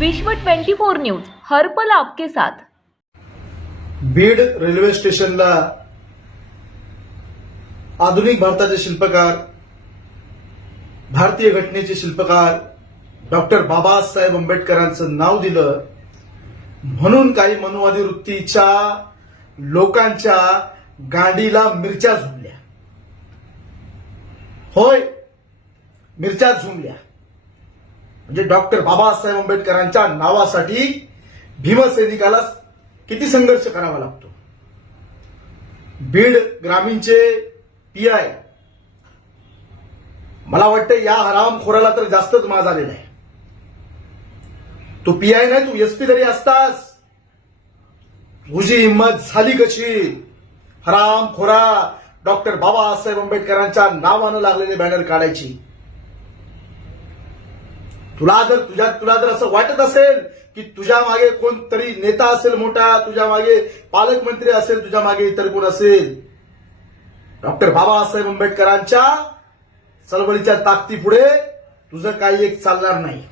विश्व 24 न्यूज हरपल आपके साथ बीड रेल्वे स्टेशनला आधुनिक भारताचे शिल्पकार भारतीय घटनेचे शिल्पकार डॉक्टर बाबासाहेब आंबेडकरांचं नाव दिलं म्हणून काही मनुवादी वृत्तीच्या लोकांच्या गाडीला मिरच्या झुमल्या होय मिरच्या झुमल्या म्हणजे डॉक्टर बाबासाहेब आंबेडकरांच्या नावासाठी भीमसैनिकाला किती संघर्ष करावा लागतो बीड ग्रामीणचे पी आय मला वाटतं या हरामखोराला तर जास्तच माज आलेला आहे तू पी आय नाही तू एसपी तरी असतास तुझी हिंमत झाली कशी हरामखोरा डॉक्टर बाबासाहेब आंबेडकरांच्या नावानं लागलेले बॅनर काढायची तुला जर तुझ्या तुला जर असं वाटत असेल की तुझ्या मागे कोणतरी नेता असेल मोठा तुझ्या मागे पालकमंत्री असेल तुझ्या मागे इतर कोण असेल डॉक्टर बाबासाहेब आंबेडकरांच्या चळवळीच्या ताकदी पुढे तुझं काही एक चालणार नाही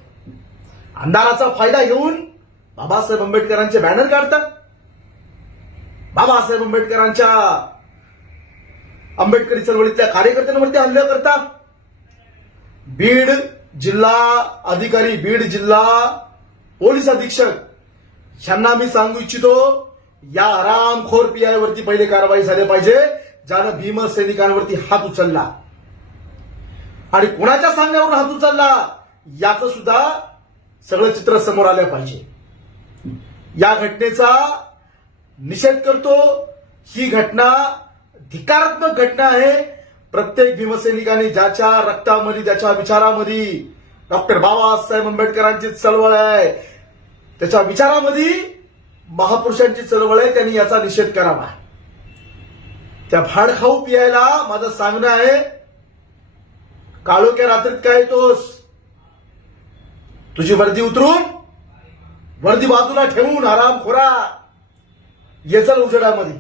अंधाराचा फायदा घेऊन बाबासाहेब आंबेडकरांचे बॅनर काढतात बाबासाहेब आंबेडकरांच्या आंबेडकरी चळवळीतल्या कार्यकर्त्यांवरती हल्ला करतात बीड जिल्हा अधिकारी बीड जिल्हा पोलीस अधीक्षक यांना मी सांगू इच्छितो या आरामखोर पीआयवरती पहिले कारवाई झाली पाहिजे ज्यानं भीम सैनिकांवरती हात उचलला आणि कुणाच्या सांगण्यावर हात उचलला याचं सुद्धा सगळं चित्र समोर आलं पाहिजे या घटनेचा निषेध करतो ही घटना धिकारात्मक घटना आहे प्रत्येक भीमसैनिकांनी ज्याच्या रक्तामध्ये त्याच्या विचारामध्ये डॉक्टर बाबासाहेब आंबेडकरांची चळवळ आहे त्याच्या विचारामध्ये महापुरुषांची चळवळ आहे त्यांनी याचा निषेध करावा त्या भाड खाऊ पियायला माझं सांगणं आहे काळोख्या रात्रीत काय येतोस तुझी वर्दी उतरून वर्दी बाजूला ठेवून आराम खोरा येचल उजेडामध्ये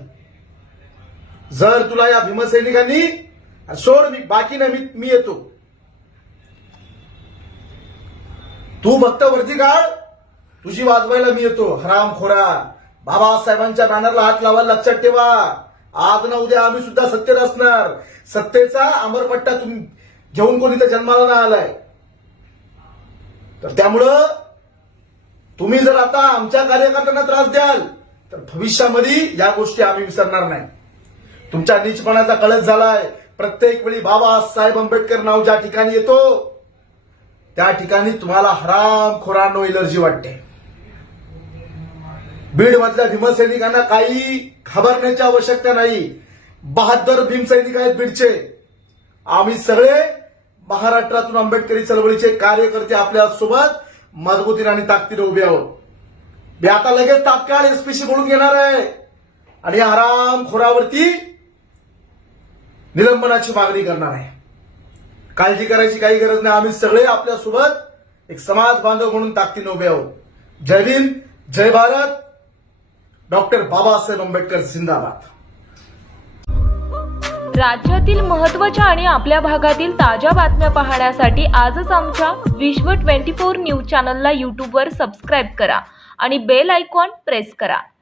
जर तुला या भीमसैनिकांनी सोड मी बाकी ना मी येतो तू भक्त वरती काढ तुझी वाजवायला मी येतो हराम खोरा बाबासाहेबांच्या बॅनरला हात लावायला लक्षात ठेवा आज ना उद्या आम्ही सुद्धा सत्तेत असणार सत्तेचा अमरपट्टा तुम्ही घेऊन कोणी तर जन्माला नाही आलाय तर त्यामुळं तुम्ही जर आता आमच्या कार्यकर्त्यांना त्रास द्याल तर भविष्यामध्ये या गोष्टी आम्ही विसरणार नाही तुमच्या नीचपणाचा कळस झालाय प्रत्येक वेळी बाबासाहेब आंबेडकर नाव ज्या ठिकाणी येतो त्या ठिकाणी तुम्हाला नो एलर्जी वाटते बीड मधल्या भीमसैनिकांना काही घाबरण्याची आवश्यकता नाही बहादर भीमसैनिक आहेत बीडचे आम्ही सगळे महाराष्ट्रातून आंबेडकरी चळवळीचे कार्यकर्ते आपल्या सोबत मजबूतीने आणि ताकदीने उभे आहोत मी आता लगेच तात्काळ एसपीसी बोलून घेणार आहे आणि खोरावरती निलंबनाची मागणी करणार आहे काळजी करायची काही गरज नाही आम्ही सगळे आपल्यासोबत एक समाज बांधव म्हणून ताकदीने उभे आहोत जय भीम जय भारत डॉक्टर बाबासाहेब आंबेडकर जिंदाबाद राज्यातील महत्वाच्या आणि आपल्या भागातील ताज्या बातम्या पाहण्यासाठी आजच आमच्या विश्व ट्वेंटी फोर न्यूज चॅनलला यूट्यूबवर सबस्क्राईब करा आणि बेल आयकॉन प्रेस करा